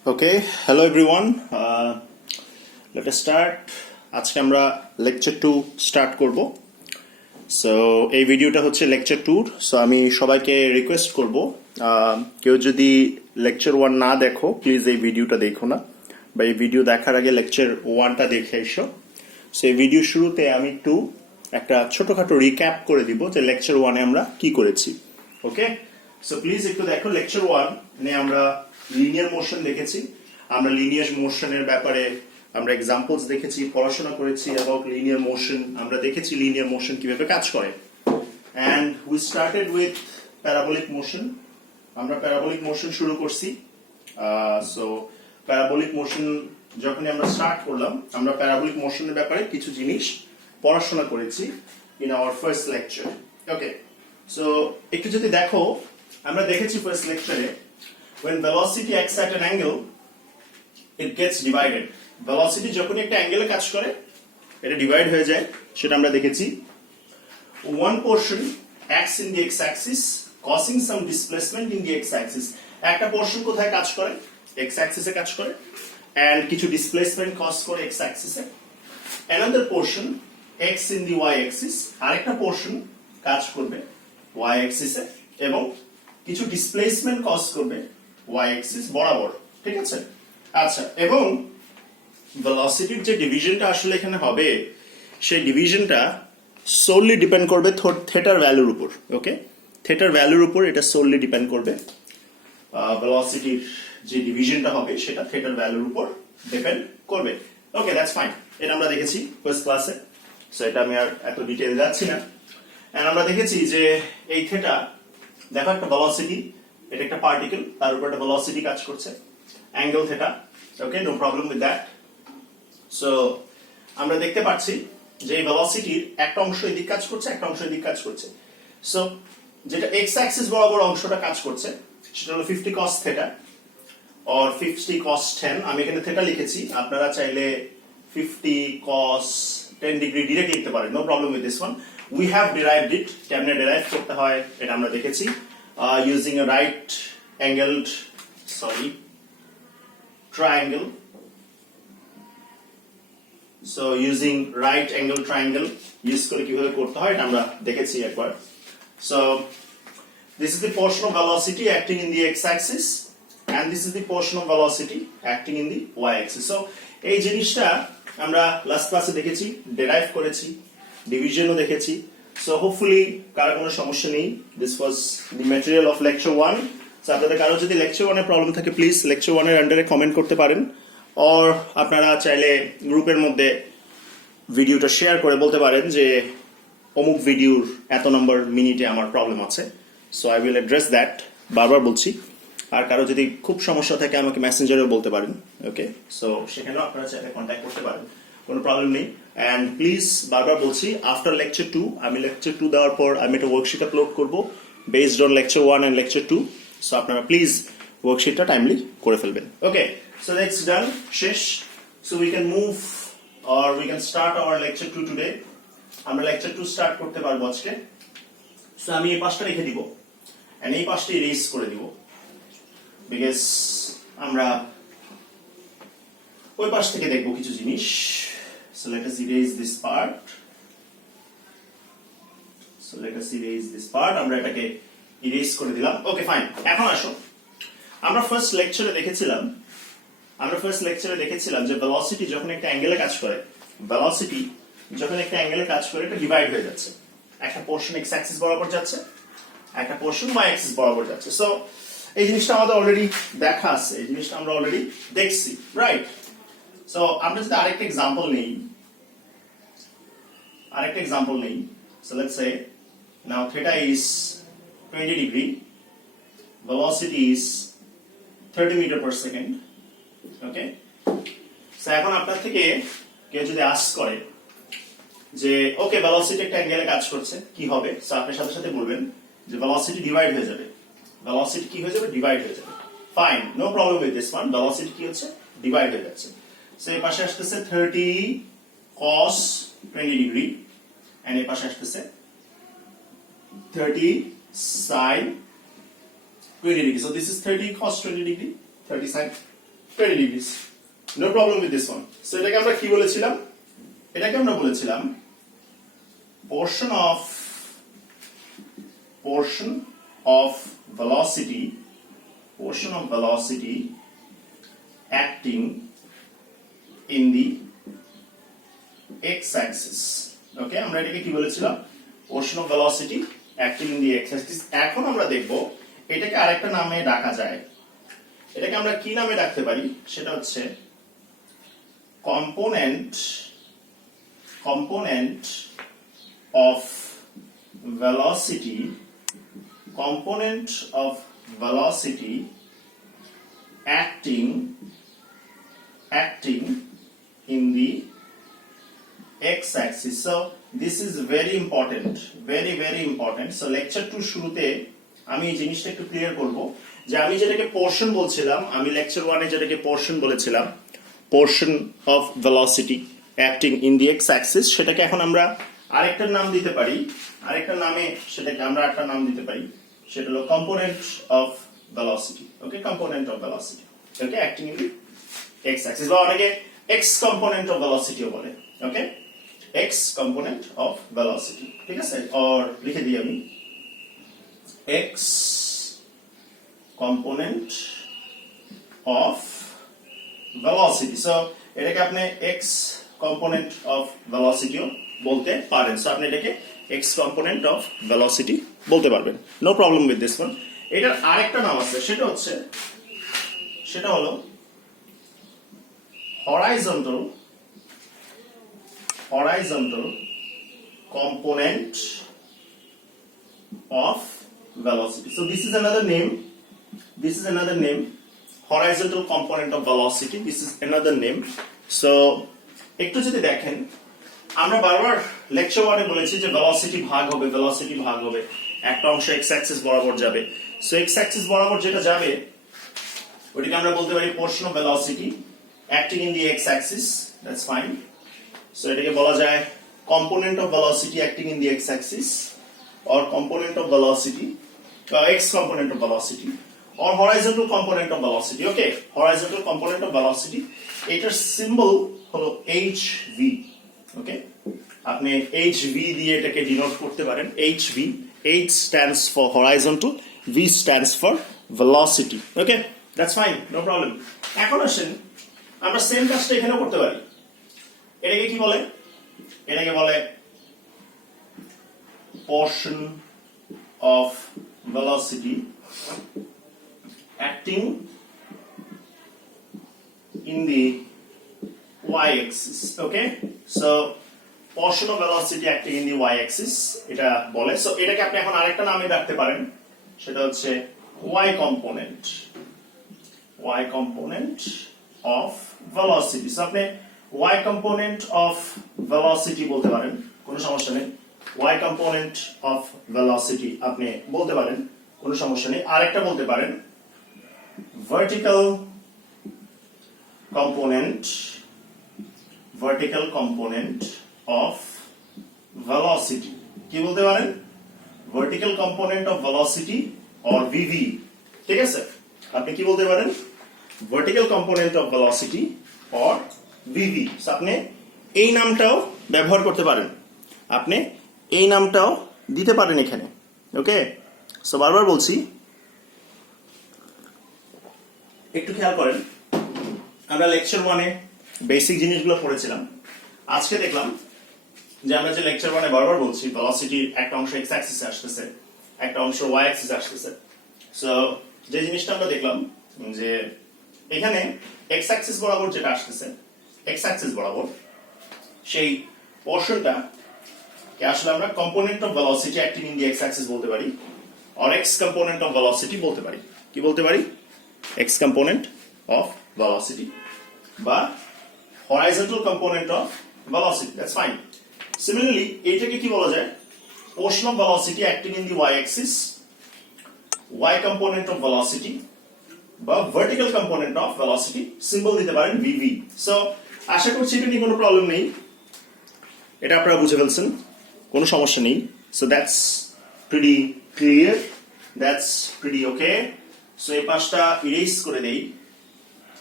Okay, hello everyone. Let us start. আজকে আমরা lecture 2 start করব। সো এই ভিডিওটা হচ্ছে লেকচার 2। সো আমি সবাইকে রিকোয়েস্ট করব কেউ যদি লেকচার 1 না দেখো প্লিজ এই ভিডিওটা দেখো না, বা এই ভিডিও দেখার আগে লেকচার 1টা দেখে এসো। সো এই ভিডিও শুরুতে আমি একটু একটা ছোটখাটো রিক্যাপ করে দিব যে লেকচার 1 এ আমরা কি করেছি। ওকে, সো প্লিজ একটু দেখো। লেকচার 1 নে আমরা লিনিয়ার মোশন দেখেছি। আমরা লিনিয়ার মোশনের ব্যাপারে আমরা এক্সাম্পলস দেখেছি, পড়াশোনা করেছি অ্যাবাউট লিনিয়ার মোশন। আমরা দেখেছি লিনিয়ার মোশন কিভাবে কাজ করে। And we started with parabolic motion. আমরা প্যারাবোলিক মোশন শুরু করছি। সো প্যারাবোলিক মোশন যখন আমরা স্টার্ট করলাম, আমরা প্যারাবোলিক মোশনের ব্যাপারে কিছু জিনিস পড়াশোনা করেছি in our first lecture. Okay, so একটু যদি দেখো, আমরা দেখেছি ফার্স্ট লেকচারে when velocity acts at an angle it gets divided. velocity যখন একটা অ্যাঙ্গেলে কাজ করে এটা ডিভাইড হয়ে যায়, সেটা আমরা দেখেছি। one portion acts in the x axis causing some displacement in the x axis. একটা পোরশন কোথায় কাজ করে? x axis এ কাজ করে and কিছু ডিসপ্লেসমেন্ট কজ করে x axis A. another portion acts in the y axis, আরেকটা পোরশন কাজ করবে y axis এ এবং কিছু ডিসপ্লেসমেন্ট কজ করবে y axis বরাবর। ঠিক আছে, আচ্ছা। এবং ভেলোসিটির যে ডিভিশনটা আসলে এখানে হবে, সেই ডিভিশনটা সোললি ডিপেন্ড করবে থিটার ভ্যালুর উপর। ওকে, থিটার ভ্যালুর উপর এটা সোললি ডিপেন্ড করবে। ভেলোসিটির যে ডিভিশনটা হবে সেটা থিটার ভ্যালুর উপর ডিপেন্ড করবে। ওকে, দ্যাটস ফাইন। এটা আমরা দেখেছি ফার্স্ট ক্লাসে, সো এটা আমি আর এত ডিটেইল যাচ্ছি না। এন্ড আমরা দেখেছি যে এই থিটা, দেখো একটা ভেলোসিটি, এটা একটা পার্টিকেল, তার উপর একটা ভেলোসিটি কাজ করছে, angle theta. Okay, no problem with that. So আমরা দেখতে পাচ্ছি যে এই ভেলোসিটির একটা অংশ এদিক কাজ করছে, একটা অংশ এদিক কাজ করছে। সো যেটা এক্স অ্যাক্সিস বরাবর অংশটা কাজ করছে সেটা হলো 50 cos থিটা অর 50 cos 10। আমি এখানে থিটা লিখেছি, আপনারা চাইলে 50 cos 10 ডিগ্রি ডিরেক্ট লিখতে পারেন, no problem with this one. We have derived ইট। কেমনে ডিরাইভ করতে হয় এটা আমরা দেখেছি, using a triangle. So using right angle triangle use করে কিভাবে করতে হয় এটা আমরা দেখেছি একবার। So this is the portion of velocity acting in the x-axis and this is the portion of velocity acting in the y-axis. So এই জিনিসটা আমরা লাস্ট ক্লাসে দেখেছি, ডেরাইভ করেছি, ডিভিশনও দেখেছি। So hopefully কারো কোনো সমস্যা নেই। This was the material of lecture 1. So আপনাদের কারো যদি lecture 1 এ প্রবলেম থাকে প্লিজ lecture 1 এর আন্ডারে কমেন্ট করতে পারেন, অর আপনারা চাইলে গ্রুপের মধ্যে ভিডিওটা শেয়ার করে বলতে পারেন যে অমুক ভিডিওর এত নম্বর মিনিটে আমার প্রবলেম আছে। So I will address that, বারবার বলছি। আর কারো যদি খুব সমস্যা থাকে আমাকে মেসেঞ্জারেও বলতে পারেন। ওকে, সো সেখানেও আপনারা চাইলে কন্ট্যাক্ট করতে পারেন, কোনো প্রবলেম নেই। অ্যান্ড প্লিজ বারবার বলছি, আফটার লেকচার 2 আমি লেকচার 2 দেওয়ার পর আমি একটা ওয়ার্কশিট আপলোড করবো based on lecture 1 and lecture 2। So আপনারা প্লিজ ওয়ার্কশিটটা টাইমলি করে ফেলবেন। ওকে, সো দ্যাটস ডান, শেষ। So we can move or we can start our lecture 2 today. আমরা lecture 2 স্টার্ট করতে পারবো আজকে। সো আমি এই পাশটা রেখে দিব and এই পাশটা ইরেজ করে দিব, বিকজ আমরা ওই পাশ থেকে দেখব কিছু জিনিস। So let us erase this part. আমরা এটাকে ইরেজ করে দিলাম। ওকে, ফাইন। এখন আসো, আমরা ফার্স্ট লেকচারে দেখেছিলাম যে ভেলোসিটি যখন একটা অ্যাঙ্গেলে কাজ করে, এটা ডিভাইড হয়ে যাচ্ছে। একটা পোরশন এক্স অ্যাক্সিস বরাবর যাচ্ছে, একটা পোরশন ওয়াই অ্যাক্সিস বরাবর যাচ্ছে। সো এই জিনিসটা আমাদের অলরেডি দেখা আছে, এই জিনিসটা আমরা অলরেডি দেখছি, রাইট? সো আমরা যদি আরেকটা এক্সাম্পল নেই, so let's say now theta is 20 degree, velocity is 30 metre per second. Okay, so এখন আপনার থেকে কেউ যদি আস্ক করে যে ওকে ভেলোসিটি একটা অ্যাঙ্গেলে কাজ করছে, কি হবে? সো আপনি সাথে সাথে বলবেন যে ভেলোসিটি ডিভাইড হয়ে যাবে। ভেলোসিটি কি হয়ে যাবে? ডিভাইড হয়ে যাবে। Fine, no problem with this one. Velocity কি হচ্ছে? ডিভাইড হয়ে যাচ্ছে। সো এই পাশে আসতেছে 30 cos 20 ডিগ্রি এন্ড এই পাশে আসতেছে 30 sin 20 degree. So this is 30 cos 20 degree, 30 sin 20 degrees. No problem with this one. So এটাকে আমরা কি বলেছিলাম? এটাকে আমরা বলেছিলাম portion of velocity acting in the x-axis. Okay, আমরা এটাকে কি বলেছিলাম? Portion of velocity acting in the x-axis. এখন আমরা দেখব এটাকে আরেকটা নামে ডাকা যায়। এটাকে আমরা কি নামে ডাকতে পারি? সেটা হচ্ছে component of velocity acting in the x-axis. So this is very important, very important. So lecture 2 শুরুতে আমি এই জিনিসটা একটু ক্লিয়ার করব যে আমি যেটাকে পোরশন বলছিলাম, আমি লেকচার 1 এ যেটাকে পোরশন বলেছিলাম, portion of velocity acting in the x-axis, সেটাকে এখন আমরা আরেকটা নাম দিতে পারি, আরেকটা নামে সেটাকে আমরা একটা নাম দিতে পারি, সেটা হলো component of velocity. Okay, component of velocity. Okay, acting in the x-axis বা অনেকে x component of velocity ও বলে। Okay, x component of velocity, ঠিক আছে? আর লিখে দিই আমি x component of velocity. So এটাকে আপনি x component of velocity ও বলতে পারেন। সো আপনি এটাকে x component of velocity বলতে পারবেন। No problem with this one. এটার আরেকটা নাম আছে, সেটা হলো horizontal component of velocity. So this is another name. Horizontal component of velocity. This is another name. So একটু যদি দেখেন, আমরা বারবার লেকচার 1 এ বলেছি যে velocity ভাগ হবে, একটা অংশ x axis বরাবর যাবে। সো x axis বরাবর যেটা যাবে ওটাকে আমরা বলতে পারি portion of velocity acting in the x axis. That's fine. So এটাকে বলা যায় component of velocity acting in the x axis or component of velocity, x component of velocity or horizontal component of velocity. Okay, horizontal component of velocity, এটার symbol হলো hv. ওকে, আপনি hv দিয়ে এটাকে denote করতে পারেন। hv, h stands for horizontal, v stands for velocity. Okay, that's fine, no problem. এখন আসেন আমরা সেম কাজটা এখানেও করতে পারি। এটাকে কি বলে? এটাকে বলে portion of velocity acting in the y-axis. Okay, so portion of velocity acting in the y-axis এটা বলে। সো এটাকে আপনি এখন আরেকটা নামে রাখতে পারেন, সেটা হচ্ছে y component of velocity. So আপনি y component of velocity বলতে পারেন, কোনো সমস্যা নেই। y component of velocity আপনি বলতে পারেন, কোনো সমস্যা নেই। আরেকটা বলতে পারেন vertical component of velocity, কি বলতে পারেন? vertical component of velocity or vv, ঠিক আছে? আপনি কি বলতে পারেন? vertical component of velocity or vv. So আপনি এই নামটাও ব্যবহার করতে পারেন, আপনি এই নামটাও দিতে পারেন এখানে। ওকে, সো বারবার বলছি, একটু খেয়াল করেন, আমরা লেকচার 1 এ বেসিক জিনিসগুলো পড়েছিলাম। আজকে দেখলাম যে আমরা যে লেকচার 1 এ বারবার বলছি ভেলোসিটির একটা অংশ x অ্যাক্সিসে আসতেছে, একটা অংশ y অ্যাক্সিসে আসতেছে। সো যে জিনিসটা আমরা দেখলাম যে এখানে x অ্যাক্সিস বরাবর যেটা আসতেছে, x অ্যাক্সিস বরাবর সেই পোরশনটা কে আসলে আমরা component of velocity acting in the x Axis বলতে পারি, or x component of velocity বলতে পারি। কি বলতে পারি? x component of velocity বা horizontal component of velocity. That's fine. Similarly, এটাকে কি বলা যায়? portion of velocity acting in the y-axis, y component of velocity বা vertical component of velocity, symbol দিতে পারেন vv. So আশা করছি এটা নিয়ে কোনো প্রবলেম নেই, এটা আপনারা বুঝে ফেলছেন, কোনো সমস্যা নেই। So that's pretty clear, that's pretty okay. So এই পাশটা ইরেজ করে দেই।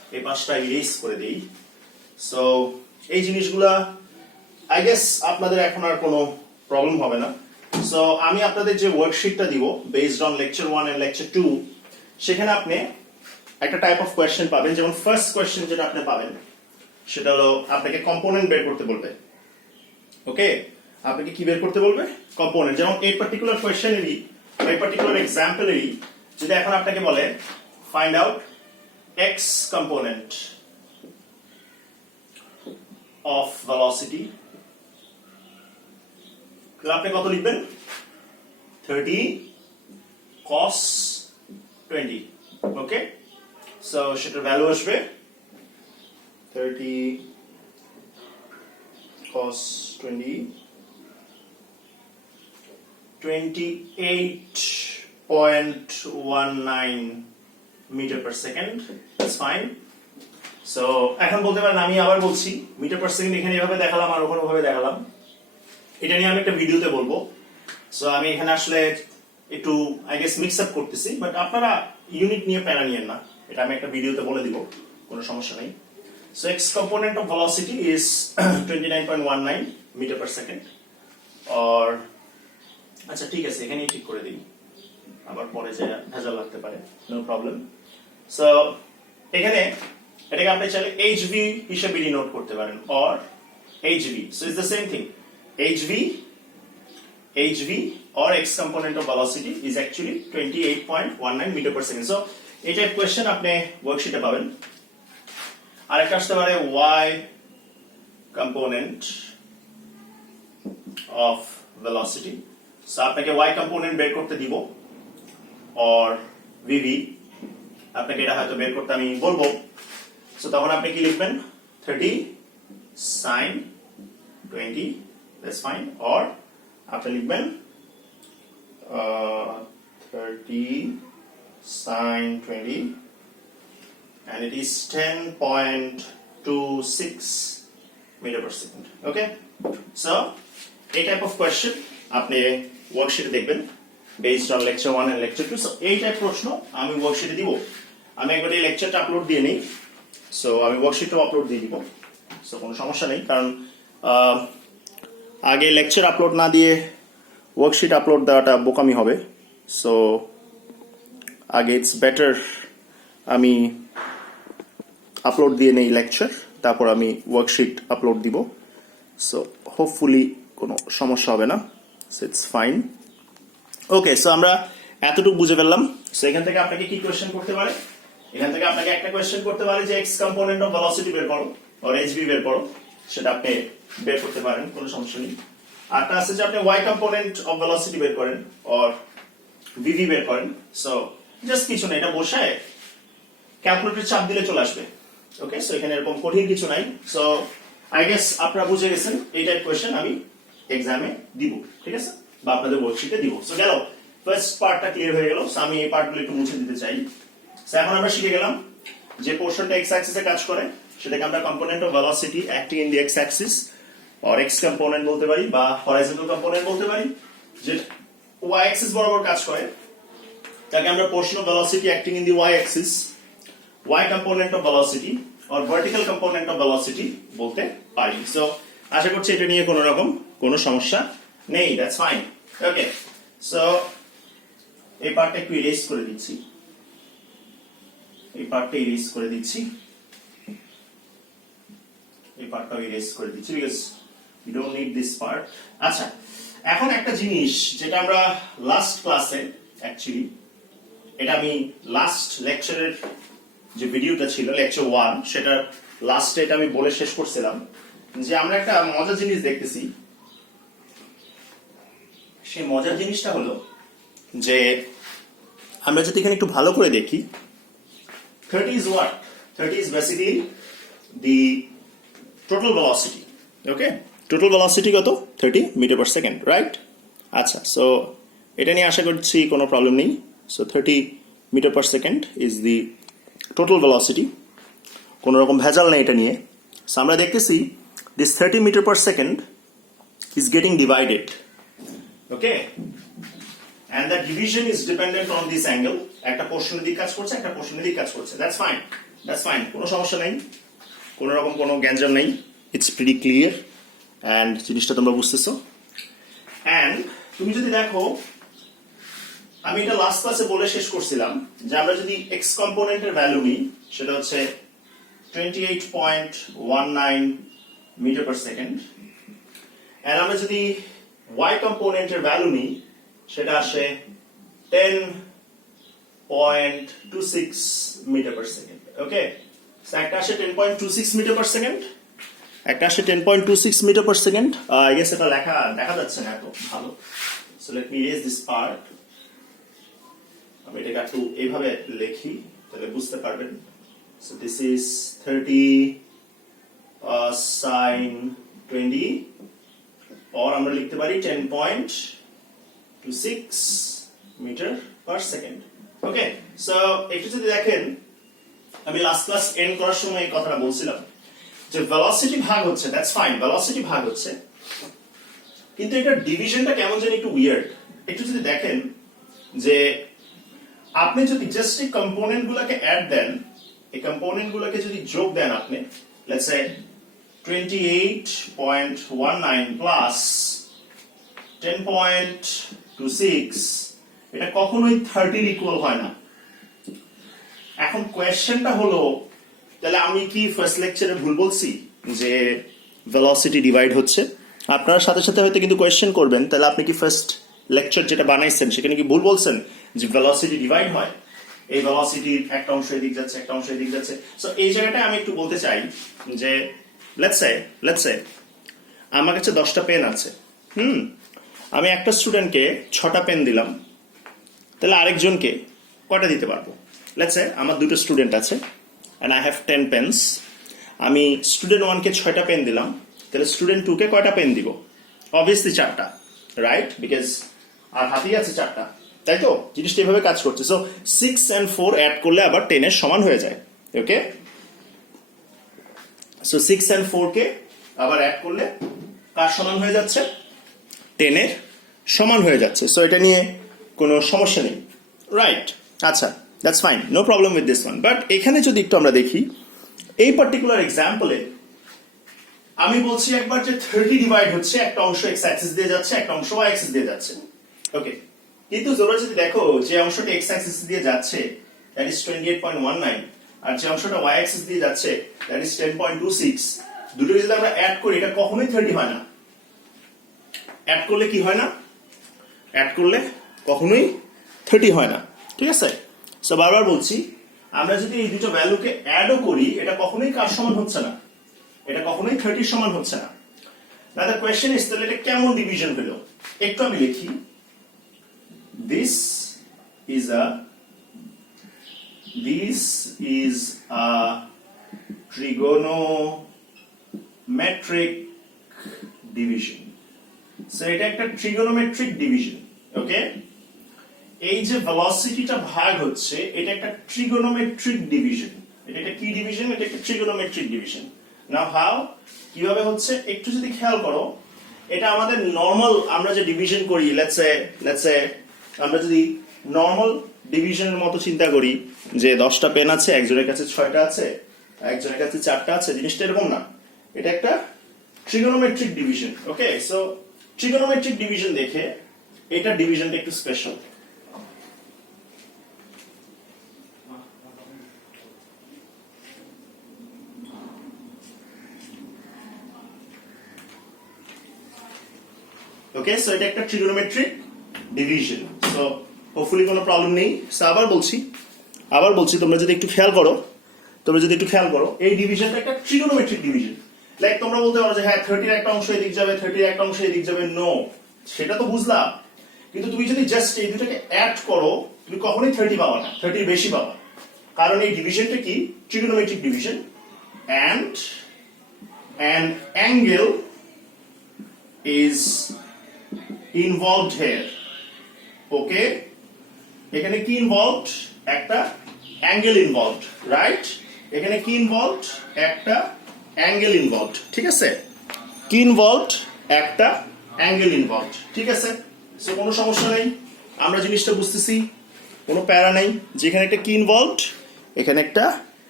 এই পাশটা ইরেজ করে দেই। সো এই জিনিসগুলা আই গেস আপনাদের এখন আর কোনো প্রবলেম হবে না। সো আমি আপনাদের যে ওয়ার্কশিটটা দিব based on lecture 1 and lecture 2, সেখানে আপনি একটা টাইপ অফ কোয়েশ্চেন পাবেন। যেমন ফার্স্ট কোয়েশ্চেন যেটা আপনি পাবেন সেটা হলো আপনাকে কম্পোনেন্ট বের করতে বলবে। ওকে, আপনাকে কি বের করতে বলবে? কম্পোনেন্ট। যেমন এই পার্টিকুলার কোয়েশ্চেনেরই, এই পার্টিকুলার এক্সাম্পলেরই যদি এখন আপনাকে বলে find out x component of velocity, তাহলে আপনি কত লিখবেন? 30 cos 20। ওকে, সো সেটার ভ্যালু আসবে 30 cos 20 28.19 metre per second. That's fine. So এখন বলতে পারেন আমি আবার বলছি মিটার পার সেকেন্ড এখানে এভাবে দেখালাম আর ওখানে ভাবে দেখালাম, এটা নিয়ে আমি একটা ভিডিওতে বলবো। সো আমি এখানে আসলে একটু আই গেস মিক্স আপ করতেছি, বাট আপনারা ইউনিট নিয়ে প্যারা নিয়েন না, এটা আমি একটা ভিডিওতে বলে দিব, কোনো সমস্যা নেই। So x component of velocity is 29.19 metre per second. আর আচ্ছা ঠিক আছে, এখানেই ঠিক করে দিই, আবার পরে যে ভেজাল লাগতে পারে, নো প্রবলেম। সো এখানে এটাকে আপনি চাইলে hv হিসেবে ডিনোট করতে পারেন, or hv। So it's the same thing. hv or x component of velocity is actually 28.19 meter per second. So এই টাইপ কোয়েশ্চেন আপনি ওয়ার্কশিটে পাবেন। আরেকটা আসতে পারে y component of velocity. So আপনাকে y component বের করতে দিব, or vv, আপনাকে এটা হয়তো বের করতে আমি বলবো। সো তখন আপনি কি লিখবেন? 30 sin 20, that's fine, or আপনি লিখবেন 30 sin 20 and it is 10.26 meter per second. Okay, so এই টাইপ অফ কোয়েশ্চেন আপনি ওয়ার্কশিটে দেখবেন based on lecture 1 and lecture 2। So এই টাইপ প্রশ্ন আমি ওয়ার্কশিটে দিব। আমি একবার এই লেকচারটা আপলোড দিয়ে নেই, সো আমি ওয়ার্কশিটটাও আপলোড দিয়ে দিব। সো কোনো সমস্যা নেই, কারণ আগে লেকচার আপলোড না দিয়ে ওয়ার্কশিট আপলোড দেওয়াটা বোকামি হবে। সো আগে ইটস বেটার আমি আপলোড দিয়ে নেই লেকচার, তারপর আমি ওয়ার্কশিট আপলোড দিব। সো হোপফুলি কোনো সমস্যা হবে না। So it's fine. Okay, so আমরা এতটুকু বুঝে ফেললাম। সো এখান থেকে আপনাকে কি কোয়েশ্চেন করতে পারে? এখান থেকে আপনাকে একটা কোয়েশ্চেন করতে পারে যে এক্স কম্পোনেন্ট অফ ভেলোসিটি বের করো, অর এইচভি বের করো, সেটা আপনি বের করতে পারেন, কোনো সমস্যা নেই। আরটা আছে যে আপনি ওয়াই কম্পোনেন্ট অফ ভেলোসিটি বের করেন, অর ভিভি বের করেন। সো জাস্ট কিছু না, এটা বসায় ক্যালকুলেটর চাপ দিলে চলে আসবে। ওকে, সো এখানে এরকম কঠিন কিছু নাই। সো আই গেস আপনারা বুঝে গেছেন এই টাইপ কোয়েশ্চেন আমি এক্সামে দিব, ঠিক আছে, বা আপনাদের ওয়ার্কশিটে দিব। সো গেল, ফার্স্ট পার্টটা ক্লিয়ার হয়ে গেল। সো আমি এই পার্টগুলো একটু মুছে দিতে চাই। সো এখন আমরা শিখে গেলাম যে পোর্শনটা এক্স অ্যাক্সিসে কাজ করে সেটাকে আমরা component of velocity acting in the x Axis or x component বলতে পারি, বা হরাইজন্টাল কম্পোনেন্ট বলতে পারি। যে ওয়াই অ্যাক্সিস বরাবর কাজ করে তাকে আমরা portion of velocity acting in the Y Axis, Y component of velocity or vertical component of velocity বলতে পারি। সো আশা করছি এটা নিয়ে কোনো রকম কোনো সমস্যা নেই। That's fine. ওকে, সো এই পার্টটা একটু ইরেজ করে দিচ্ছি, এই পার্টটা ইরেজ করে দিচ্ছি, এই পার্টটাও ইরেজ করে দিচ্ছি, because you don't need this part. আচ্ছা, এখন একটা জিনিস যেটা আমরা লাস্ট ক্লাসে অ্যাকচুয়ালি, এটা আমি লাস্ট লেকচারের যে ভিডিওটা ছিল লেকচার 1, সেটা লাস্টে এটা আমি বলে শেষ করছিলাম যে আমরা একটা মজার জিনিস দেখতেছি। সেই মজার জিনিসটা হলো যে আমরা যদি এখানে একটু ভালো করে দেখি, 30 is what? 30 is basically the total velocity. Okay? Total velocity কত? 30 meter per second, right? আচ্ছা, সো এটা নিয়ে আশা করছি কোনো প্রবলেম নেই। So 30 meter per second is the total velocity, কোনো রকম ভেজাল নেই এটা নিয়ে। সো আমরা দেখতেছি this 30 meter per second is getting divided. Okay? And the division is dependent on this angle. একটা পোর্শনের দিক কাজ করছে, একটা পোর্শনের দিক কাজ করছে। That's fine. দ্যাটস ফাইন, কোনো সমস্যা নেই, কোনো রকম কোনো গ্যাঞ্জাম নেই, ইটস প্রিটি ক্লিয়ার অ্যান্ড জিনিসটা তোমরা বুঝতেছো। অ্যান্ড তুমি যদি দেখো, আমি এটা লাস্ট ক্লাসে বলে শেষ করছিলাম যে আমরা যদি এক্স কম্পোনেন্টের ভ্যালু নিই সেটা হচ্ছে 28.19 মিটার পার সেকেন্ড, এন্ড আমরা যদি y কম্পোনেন্টের ভ্যালু নিই সেটা আসে 10.26 মিটার পার সেকেন্ড। ওকে, একটা আসে 10.26 মিটার পার সেকেন্ড, একটা আসে 10.26 metre per second. I guess এটা দেখা যাচ্ছে না এত ভালো, so let me erase this part. আমি এটাকে একটু এইভাবে লিখি তাহলে বুঝতে পারবেন। সো দিস ইজ 30 sin 20, और আমরা লিখতে পারি 10.26 মিটার পার সেকেন্ড। ওকে, সো একটু যদি দেখেন, আমি লাস্ট ক্লাস এন্ড করার সময় এই কথাটা বলছিলাম যে ভেলোসিটি ভাগ হচ্ছে, দ্যাটস ফাইন, ভেলোসিটি ভাগ হচ্ছে, কিন্তু এটা ডিভিশনটা কেমন জানি একটু উইয়ার্ড। একটু যদি দেখেন যে আপনি যদি জাস্ট এই কম্পোনেন্ট গুলোকে অ্যাড দেন, এই কম্পোনেন্ট গুলোকে যদি যোগ দেন আপনি, লেটস সে 28.19 প্লাস 10.26, এটা কখনোই 30 ইকুয়াল হয় না। এখন কোয়েশ্চেনটা হলো, তাহলে আমি কি ফার্স্ট লেকচারে ভুল বলছি যে ভেলোসিটি ডিভাইড হচ্ছে? আপনার সাথে সাথে হয়তো কিন্তু কোয়েশ্চেন করবেন, তাহলে আপনি কি ফার্স্ট লেকচার যেটা বানাইছেন সেখানে কি ভুল বলছেন যে ভেলোসিটি ডিভাইড হয়? এই ভেলোসিটির একটা অংশ এদিক যাচ্ছে, একটা অংশ এদিক যাচ্ছে। সো এই জায়গাটা আমি একটু বলতে চাই যে লেটস সে আমার কাছে 10টা পেন আছে, আমি একটা স্টুডেন্টকে 6টা পেন দিলাম, তাহলে আরেকজনকে কয়টা দিতে পারবো? লেটস সে আমার 2টো স্টুডেন্ট আছে and I have 10 pens, আমি স্টুডেন্ট 1কে 6টা পেন দিলাম, তাহলে স্টুডেন্ট 2কে কয়টা পেন দিব? অবভিয়াসলি 4টা, রাইট? বিকজ আর হাতেই আছে 4টা, তাই তো? জিনিসটা এভাবে কাজ করছে। সো 6 and 4 অ্যাড করলে আবার 10 এর সমান হয়ে যায়। ওকে, সো 6 and 4 কে আবার অ্যাড করলে কার সমান হয়ে যাচ্ছে? 10 এর সমান হয়ে যাচ্ছে। সো এটা নিয়ে কোনো সমস্যা নেই, রাইট? আচ্ছা, that's fine, no problem with this one. But এখানে যদি একটু আমরা দেখি, এই পার্টিকুলার এক্সাম্পলে আমি বলছি একবার যে 30 ডিভাইড হচ্ছে, একটা অংশ এক্স অ্যাক্সিস দিয়ে যাচ্ছে, একটা অংশ ওয়াই অ্যাক্সিস দিয়ে যাচ্ছে। ওকে, কিন্তু তোমরা যদি দেখো যে অংশটা এক্স অ্যাক্সিস দিয়ে যাচ্ছে দ্যাট ইজ 28.19, আর যে অংশটা ওয়াই অ্যাক্সিস দিয়ে যাচ্ছে দ্যাট ইজ 10.26, দুটোকে যদি আমরা অ্যাড করি এটা কখনোই 30 হয় না। অ্যাড করলে কি হয় না? অ্যাড করলে কখনোই 30 হয় না, ঠিক আছে? সো বারবার বলছি, আমরা যদি এই দুটো ভ্যালুকে অ্যাডও করি এটা কখনোই কার সমান হচ্ছে না, এটা কখনোই 30 সমান হচ্ছে না। না, দ্য কোয়েশ্চেন ইজ তাহলে এটা কেমন ডিভিশন হলো? একটু আমি লিখি, this is a trigonometric division. So এটা একটা ট্রিগোনোমেট্রিক ডিভিশন। ওকে, এই যে ভেলোসিটিটা ভাগ হচ্ছে এটা একটা ট্রিগোনোমেট্রিক ডিভিশন। এটা একটা কি ডিভিশন? এটা একটা ট্রিগোনোমেট্রিক ডিভিশন। নাও হাউ, কিভাবে হচ্ছে একটু যদি খেয়াল করো, এটা আমাদের নরমাল আমরা যে ডিভিশন করি, লেটস সে আমরা যদি নরমাল ডিভিশনের মতো চিন্তা করি যে 10টা পেন আছে, একজনের কাছে 6টা আছে, একজনের কাছে 4টা আছে, জিনিসটা এরকম না, এটা একটা ট্রিগোনোমেট্রিক ডিভিশন। ওকে, সো ট্রিগোনোমেট্রিক ডিভিশন দেখে এটা ডিভিশনটা একটু স্পেশাল। ওকে, সো এটা একটা ট্রিগোনোমেট্রিক ডিভিশন। সো হোপফুলি কোনো প্রবলেম নেই। সো আবার বলছি তোমরা যদি একটু খেয়াল করো, এই ডিভিশনটা একটা ট্রিগোনোমেট্রিক ডিভিশন। লাইক তোমরা বলতে পারো যে হ্যাঁ 30 এর একটা অংশ এদিক যাবে, 30 এর একটা অংশ এদিক যাবে। নো, সেটা তো বুঝলাম, কিন্তু তুমি যদি জাস্ট এই দুটোকে অ্যাড করো তুমি কখনোই 30 পাবা না, 30 বেশি পাবা, কারণ এই ডিভিশনটা কি? Trigonometric division. And an angle is involved here. ওকে, এখানে কি ইনভলভড? একটা অ্যাঙ্গেল ইনভলভড, রাইট? এখানে কি ইনভলভড? একটা অ্যাঙ্গেল ইনভলভড, ঠিক আছে? কি ইনভলভড? একটা অ্যাঙ্গেল ইনভলভড, ঠিক আছে? সো কোনো সমস্যা নেই, আমরা জিনিসটা বুঝতেছি, কোনো প্যারা নেই। যেখানে একটা কি ইনভলভড, এখানে একটা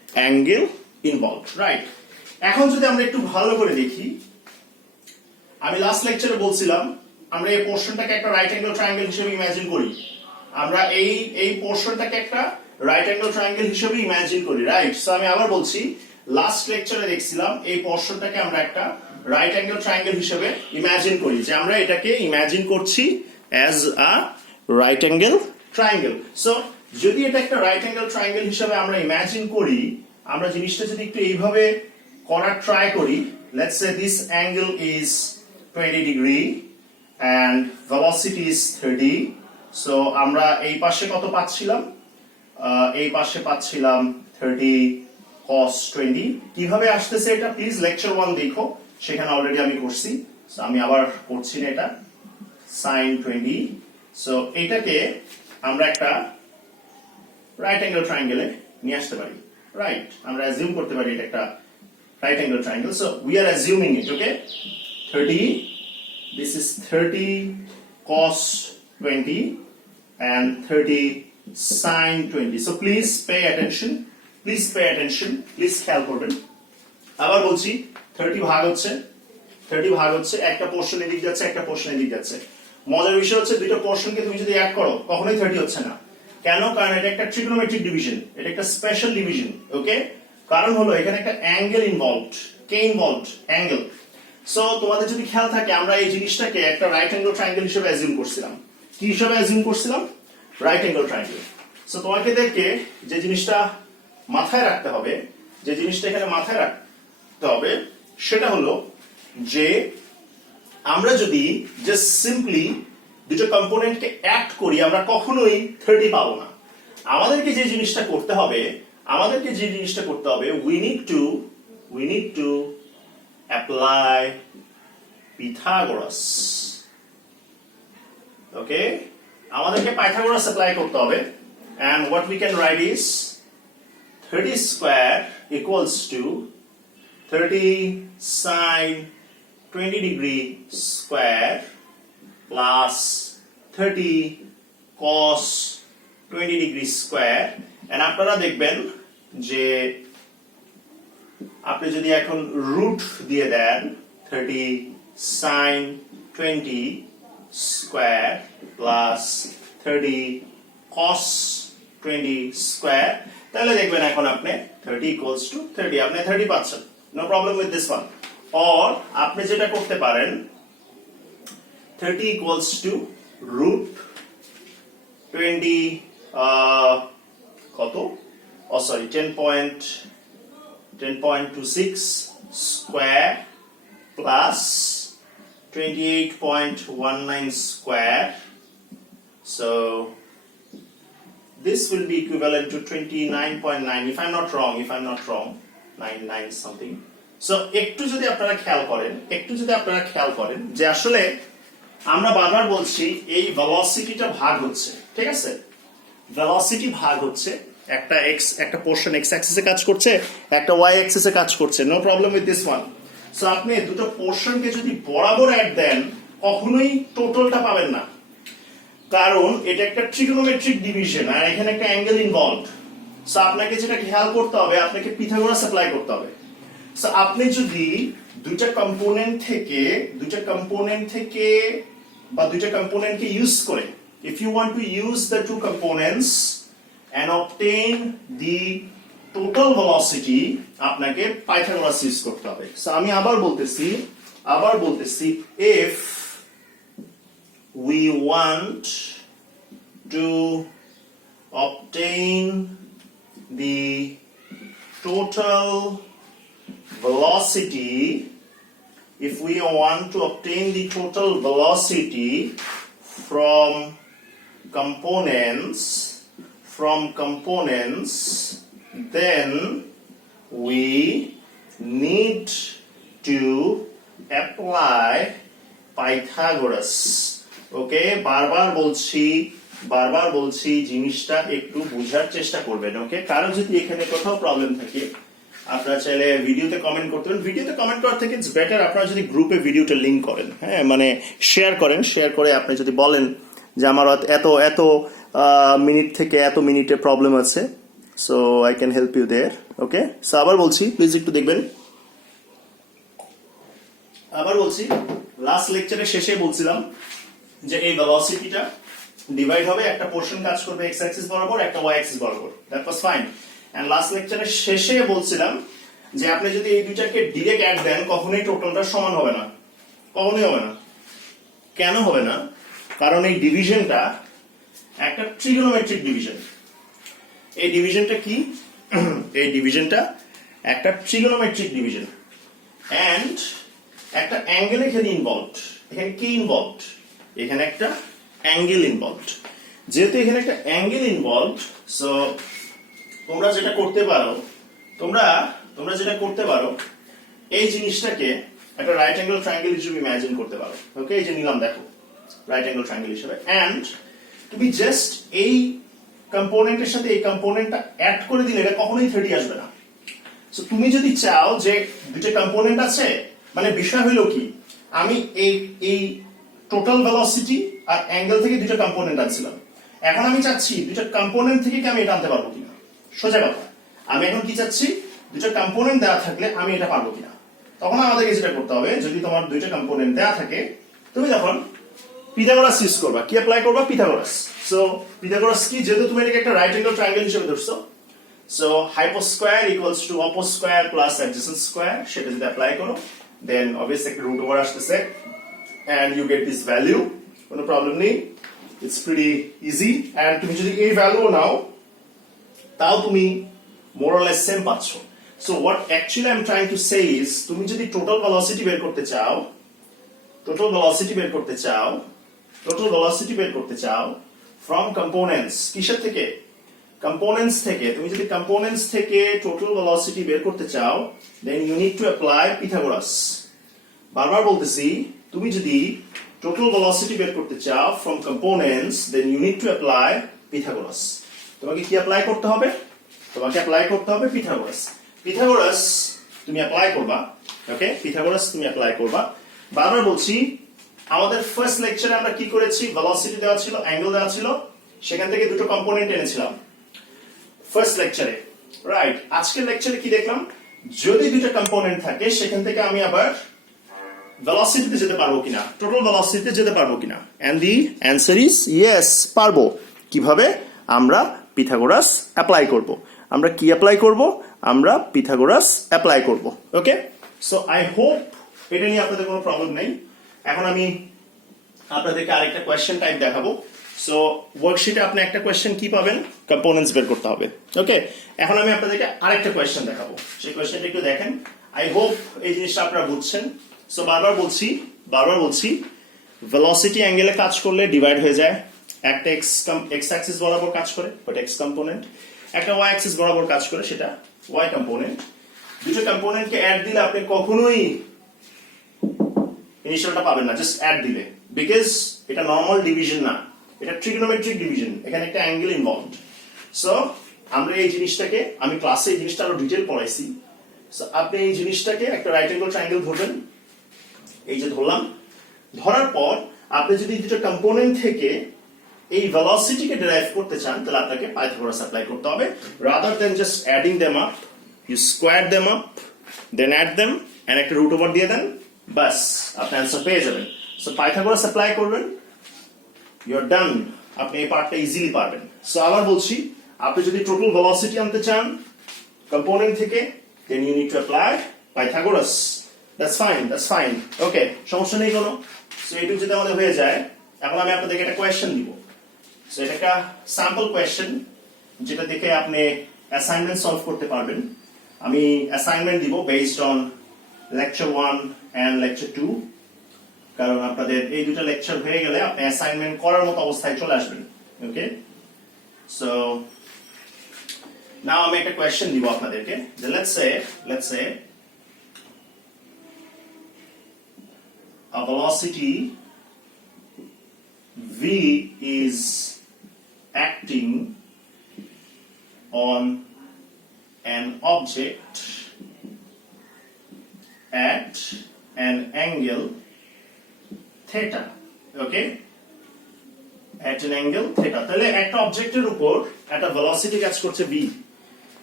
অ্যাঙ্গেল ইনভলভড, রাইট? এখন যদি আমরা একটু ভালো করে দেখি, আমি লাস্ট লেকচারে বলছিলাম আমরা এই পোর্শনটাকে একটা রাইট অ্যাঙ্গেল ট্রায়াঙ্গেল হিসেবে ইমাজিন করি। আমরা এই পোর্শনটাকে একটা রাইট অ্যাঙ্গেল ট্রায়াঙ্গেল হিসেবে ইমাজিন করি, রাইট? সো আমি আবার বলছি, লাস্ট লেকচারে দেখছিলাম এই পোর্শনটাকে আমরা একটা রাইট অ্যাঙ্গেল ট্রায়াঙ্গেল হিসেবে ইমাজিন করি, যে আমরা এটাকে ইমাজিন করছি as a right angle triangle. So যদি এটা একটা রাইট অ্যাঙ্গেল ট্রায়াঙ্গেল হিসেবে আমরা ইমাজিন করি, আমরা জিনিসটা যদি একটু এইভাবে করার ট্রাই করি, let's say this angle is 20 degree and velocity is 30. So আমরা এই পাশে কত পাচ্ছিলাম? এই পাশে পাচ্ছিলাম 30 cos 20. কিভাবে আসতেছে এটা প্লিজ লেকচার 1 দেখো, সেখানে অলরেডি আমি করছি। সো আমি আবার করছি না এটা। sin 20. সো এটাকে আমরা একটা রাইট অ্যাঙ্গেল ট্রায়াঙ্গেলে নিয়ে আসতে পারি, রাইট? আমরা অ্যাজিউম করতে পারি এটা একটা right angle triangle. So we are assuming it, okay? 30, this is 30 cos 20 and 30 sin 20. So please pay attention, please খেয়াল করবেন। আবার বলছি, 30 ভাগ হচ্ছে একটা পোর্শন এদিক যাচ্ছে, একটা পোর্শন এদিক যাচ্ছে। মজার বিষয় হচ্ছে দুটো পোর্শনকে তুমি যদি অ্যাড করো কখনোই 30 হচ্ছে না। কেন? কারণ এটা একটা ট্রিগোনোমেট্রিক ডিভিশন, এটা একটা স্পেশাল ডিভিশন, ওকে? কারণ হলো এখানে একটা অ্যাঙ্গেল ইনভলভড, কে ইনভলভড? অ্যাঙ্গেল। সো তোমাদের যদি খেয়াল থাকে, আমরা এই জিনিসটাকে একটা রাইট অ্যাঙ্গেল ট্রায়াঙ্গেল হিসেবে অ্যাজিউম করছিলাম। কি হিসেবে অ্যাজিউম করছিলাম? Right angle triangle. সো তোমাকে দেখে যে জিনিসটা মাথায় রাখতে হবে, সেটা হলো যে আমরা যদি জাস্ট সিম্পলি দুটো কম্পোনেন্টকে অ্যাড করি, আমরা কখনোই 30 পাবো না। আমাদেরকে যে জিনিসটা করতে হবে, we need to apply Pythagoras, okay? আমাদেরকে Pythagoras apply করতে হবে, and what we can write is 30 square equals to 30 sin 20 degree square plus 30 cos 20 degree square. and আপনারা দেখবেন যে আপনি যদি এখন রুট দিয়ে দেন 30 sin 20 square plus 30 cos 20 square, তাহলে দেখবেন এখন আপনি 30 equals to 30, আপনি 30 পাচ্ছেন। No problem with this one. Or আপনি যেটা করতে পারেন, 30 equals to root 20 কত? Sorry 10.26 square plus 28.19 square. So this will be equivalent to 29.9 if I'm not wrong, 99 something. So একটু যদি আপনারা খেয়াল করেন যে আসলে আমরা বারবার বলছি এই ভেলোসিটিটা ভাগ হচ্ছে, ঠিক আছে? ভেলোসিটি ভাগ হচ্ছে, একটা পোর্শন এক্স অ্যাক্সিসে কাজ করছে, একটা ওয়াই অ্যাক্সিসে কাজ করছে। No problem with this one. So আপনি দুটো পোর্শনকে যদি বরাবর অ্যাড দেন কখনোই টোটালটা পাবেন না, কারণ এটা একটা ট্রিগোনোমেট্রিক ডিভিশন আর এখানে একটা অ্যাঙ্গেল ইনভলভড। সো আপনাকে যেটা খেয়াল করতে হবে, আপনাকে পিথাগোরাস অ্যাপ্লাই করতে হবে। সো আপনি যদি দুইটা কম্পোনেন্টকে ইউজ করে, if you want to use the two components and obtain the total velocity, আপনাকে পাইথাগোরাস ইউজ করতে হবে। সো আমি আবার বলতেছি if we want to obtain the total velocity from components, then we need to apply Pythagoras. ওকে, বারবার বলছি জিনিসটা একটু বোঝার চেষ্টা করবেন, ওকে? কারণ যদি এখানে কোথাও প্রবলেম থাকে, আপনারা চাইলে ভিডিওতে কমেন্ট করতে পারেন। ভিডিওতে কমেন্ট করার থেকে ইটস বেটার আপনারা যদি গ্রুপে ভিডিওটা লিংক করেন, হ্যাঁ, মানে শেয়ার করে আপনি যদি বলেন যে আমার এত মিনিট থেকে এত মিনিটে প্রবলেম আছে, so I can help you there, okay, so আবার বলছি, প্লিজ একটু দেখবেন। আবার বলছি, লাস্ট লেকচারের শেষে বলছিলাম যে এই ভেলোসিটিটা ডিভাইড হবে, একটা পোর্শন কাজ করবে এক্স অ্যাক্সিস বরাবর, একটা ওয়াই অ্যাক্সিস বরাবর। That was fine. And last লেকচারের শেষে বলছিলাম যে আপনি যদি এই দুইটাকে ডিরেক্ট অ্যাড দেন কখনোই টোটালটা সমান হবে না, কখনোই হবে না। কেন হবে না? কারণ এই ডিভিশনটা একটা ট্রিগোনোমেট্রিক ডিভিশন। এই ডিভিশনটা কি? এই ডিভিশনটা একটা ট্রিগোনোমেট্রিক ডিভিশন এন্ড একটা অ্যাঙ্গেল এখানে ইনভলভড। এখানে কি ইনভলভড? এখানে একটা অ্যাঙ্গেল ইনভলভড। যেহেতু এখানে একটা অ্যাঙ্গেল ইনভলভড, সো তোমরা যেটা করতে পারো এই জিনিসটাকে একটা রাইট অ্যাঙ্গেল ট্রায়াঙ্গেল হিসেবে ইমাজিন করতে পারো। ওকে, এই যে নিলাম দেখো রাইট অ্যাঙ্গেল ট্রায়াঙ্গেল হিসেবে, এন্ড তুমি জাস্ট এই কম্পোনেন্টের সাথে এই কম্পোনেন্টটা অ্যাড করে দিলে এটা কখনোই 30 আসবে না। সো তুমি যদি চাও যে দুটো কম্পোনেন্ট আছে, মানে বিষয় হলো কি, আমি এই টোটাল ভেলোসিটি আর অ্যাঙ্গেল থেকে দুটো কম্পোনেন্ট আনছিলাম, এখন আমি চাচ্ছি দুটো কম্পোনেন্ট থেকে কি আমি এটা আনতে পারবো কিনা। সোজা কথা, আমি এখন কি চাচ্ছি, দুটো কম্পোনেন্ট দেওয়া থাকলে আমি এটা পারবো কিনা। তখন আমাদেরকে যেটা করতে হবে, যদি তোমার দুইটা কম্পোনেন্ট দেওয়া থাকে, তুমি তখন পিথাগোরাস ইউজ করবা। কি অ্যাপ্লাই করবা? পিথাগোরাস। সো পিথাগোরাস কি, যেহেতু তুমি এটাকে একটা রাইট অ্যাঙ্গেল ট্রায়াঙ্গেল হিসেবে ধরছো, so হাইপোস্কয়ার equals to অপোস্কয়ার plus adjacent square, সেটা যদি অ্যাপ্লাই করো দেন অবভিয়াসলি একটা রুট ওভার আসতেছে and you get this value, কোনো প্রবলেম নেই, it's pretty easy. and তুমি যদি এই ভ্যালু নাও তাও তুমি more or less সেম পাচ্ছ। so what actually I'm trying to say is, তুমি যদি টোটাল ভেলোসিটি বের করতে চাও from components, কিসের থেকে? components থেকে। তুমি যদি components থেকে টোটাল ভেলোসিটি বের করতে চাও then you need to apply Pythagoras। বারবার বলতেছি, তুমি যদি টোটাল ভেলোসিটি বের করতে চাও from components then you need to apply Pythagoras। তোমাকে কি অ্যাপ্লাই করতে হবে? তোমাকে অ্যাপ্লাই করতে হবে পিথাগোরাস তুমি অ্যাপ্লাই করবা। ওকে, পিথাগোরাস তুমি অ্যাপ্লাই করবা। বারবার বলছি, আমাদের ফার্স্ট লেকচারে আমরা কি করেছি, ভেলোসিটি দেওয়া ছিল, অ্যাঙ্গেল দেওয়া ছিল, সেখান থেকে দুটো কম্পোনেন্ট এনেছিলাম ফার্স্ট লেকচারে, রাইট। আজকের লেকচারে কি দেখলাম, যদি দুটো কম্পোনেন্ট থাকে সেখান থেকে আমি আবার ভেলোসিটিতে যেতে পারবো কিনা, টোটাল ভেলোসিটিতে যেতে পারবো কিনা, and the answer is yes, পারবো। কিভাবে? আমরা পিথাগোরাস অ্যাপ্লাই করব। আমরা কি অ্যাপ্লাই করব? আমরা পিথাগোরাস অ্যাপ্লাই করব। ওকে, সো আই হোপ এটা নিয়ে আপনাদের কোনো প্রবলেম নেই। এখন আমি আপনাদেরকে আরেকটা কোয়েশ্চেন টাইপ দেখাবো। সো ওয়ার্কশিটে আপনি একটা কোয়েশ্চেন কি পাবেন, কম্পোনেন্টস বের করতে হবে। ওকে, এখন আমি আপনাদেরকে আরেকটা কোয়েশ্চেন দেখাবো, সেই কোয়েশ্চেনটা একটু দেখেন। আই হোপ এই জিনিসটা আপনারা বুঝছেন। সো বারবার বলছি ভেলোসিটি অ্যাঙ্গেলে কাজ করলে ডিভাইড হয়ে যায়। একটা এক্স অ্যাক্সিস বরাবর কাজ করে, ওটা এক্স কম্পোনেন্ট, একটা ওয়াই অ্যাক্সিস বরাবর কাজ করে, সেটা ওয়াই কম্পোনেন্ট। দুটো কম্পোনেন্টকে অ্যাড দিলে আপনি কখনোই ইনিশিয়ালটা পাবেন না, জাস্ট অ্যাড দিলে, বিকজ এটা নর্মাল ডিভিশন না, এটা ট্রিগোনোমেট্রিক ডিভিশন, এখানে একটা অ্যাঙ্গেল ইনভলভড। সো আমরা এই জিনিসটাকে, আমি ক্লাসে এই জিনিসটা আরো ডিটেল পড়াইছি। সো আপনি এই জিনিসটাকে একটা রাইট অ্যাঙ্গেল ট্রায়াঙ্গেল ধরবেন, এই যে ধরলাম, ধরার পর আপনি যদি দুটো কম্পোনেন্ট থেকে এই ভেলোসিটিকে ডিরাইভ করতে চান তাহলে আপনাকে পাইথাগোরাস অ্যাপ্লাই করতে হবে, rather than just adding them up. You square them up, then add them and একটা রুট ওভার দিয়ে দেন, বাস আপনি অ্যান্সার পেয়ে যাবেন। সো পাইথাগোরাস অ্যাপ্লাই করবেন, ইউ আর ডান, আপনি এই পার্টটা ইজিলি পারবেন। সো আবার বলছি, আপনি যদি টোটাল ভেলোসিটি আনতে চান কম্পোনেন্ট থেকে দেন you need to apply Pythagoras. That's fine. ওকে, সমস্যা নেই কোনো। সো এইটুকু যদি আমাদের হয়ে যায়, এখন আমি আপনাদেরকে একটা কোয়েশ্চেন দিব। সো এটা একটা স্যাম্পল কোয়েশ্চেন, যেটা দেখে আপনি অ্যাসাইনমেন্ট সলভ করতে পারবেন। আমি অ্যাসাইনমেন্ট দিব based on lecture 1 and lecture 2, কারণ আপনাদের এই দুটো লেকচার হয়ে গেলে আপনি অ্যাসাইনমেন্ট করার মতো অবস্থায় চলে আসবেন। ওকে, সো নাও আমি একটা কোয়েশ্চেন দিব আপনাদেরকে, যে let's say a velocity v is acting on an object at an angle theta. Okay, at an angle theta. তাহলে একটা অবজেক্টের উপর একটা ভেলোসিটি কাজ করছে v,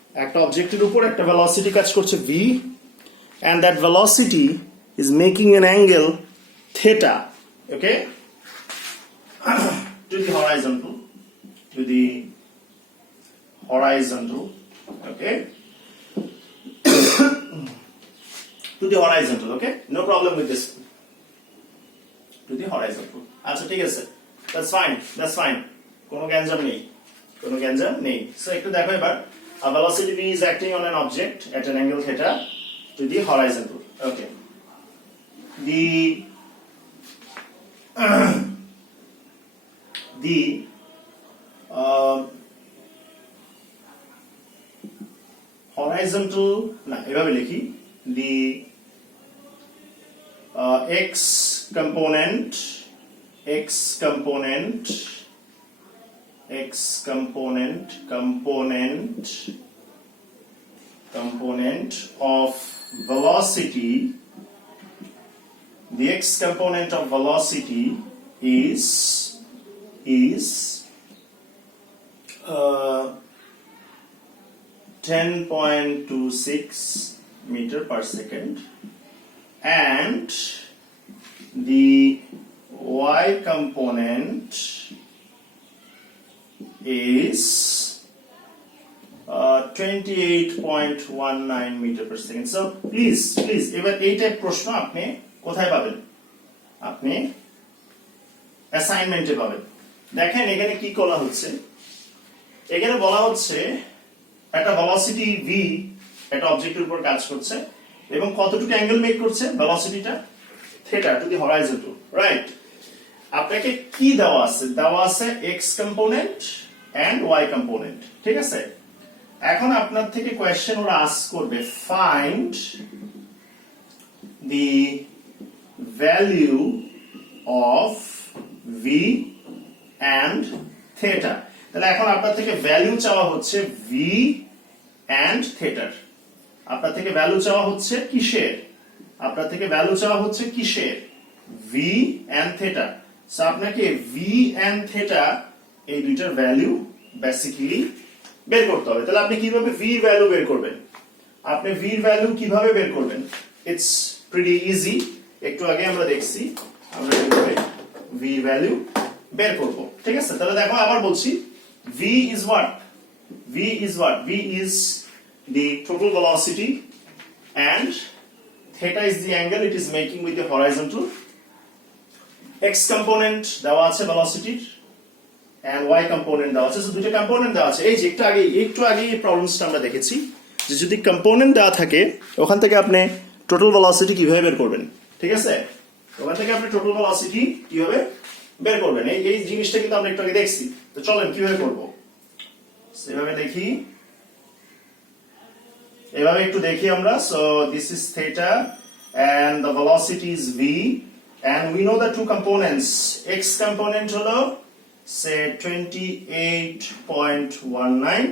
একটা অবজেক্টের উপর একটা ভেলোসিটি কাজ করছে v, and that velocity is making an angle theta, okay, to the horizontal, okay, to the horizontal, okay, no problem with this, to the horizontal. আচ্ছা ঠিক আছে, that's fine, কোনো গ্যাঞ্জাম নেই। সো একটু দেখো এবার, a velocity v is acting on an object at an angle theta to the horizontal, okay. The horizontal, না এভাবে লিখি, the x component of velocity, the x component of velocity is 10.26 meter per second, and the y component is 28.19 meter per second. So please এবার এই type প্রশ্ন আপনি কোথায় পাবেন? আপনি অ্যাসাইনমেন্টে পাবেন। দেখেন এখানে কি বলা হচ্ছে, এখানে বলা হচ্ছে একটা ভেলোসিটি v একটা অবজেক্টের উপর কাজ করছে এবং কতটুকু অ্যাঙ্গেল মেক করছে, ভেলোসিটিটা theta to the horizontal, right? আপনাকে কি দেওয়া আছে x component and y component, ঠিক আছে? এখন আপনার থেকে কোয়েশ্চেন ওরা আস্ক করবে, find the value of v and theta. তাহলে এখন আপনার থেকে ভ্যালু চাওয়া হচ্ছে v এন্ড থিটার। আপনার থেকে ভ্যালু চাওয়া হচ্ছে কিসের? আপনার থেকে ভ্যালু চাওয়া হচ্ছে কিসের? v and theta. সো আপনাকে v এন্ড থিটা এই দুইটার ভ্যালু বেসিক্যালি বের করতে হবে। তাহলে আপনি কিভাবে v এর ভ্যালু বের করবেন? আপনি v এর ভ্যালু কিভাবে বের করবেন? It's pretty easy. একটু আগে আমরা দেখছি আমরা কিভাবে v এর ভ্যালু বের করব, ঠিক আছে? তাহলে দেখো আবার বলছি, v is what? v is the total velocity and theta is the angle it is making with the horizontal. x component দেওয়া আছে velocity and y component দেওয়া আছে। সো দুটো কম্পোনেন্ট দেওয়া আছে। এই যে একটু আগে এই প্রবলেমসটা আমরা দেখেছি যে যদি কম্পোনেন্ট দেওয়া থাকে ওখান থেকে আপনি টোটাল ভেলোসিটি কিভাবে বের করবেন, ঠিক আছে? ওখান থেকে আপনি টোটাল ভেলোসিটি কিভাবে বের করবেন, এই জিনিসটা কিন্তু আমরা একটু আগে দেখছি। তো চলেন কিভাবে করব, এভাবে দেখি, এভাবে একটু দেখি আমরা। So this is theta and the velocity is v and we know the two components. X component হলো say 28.19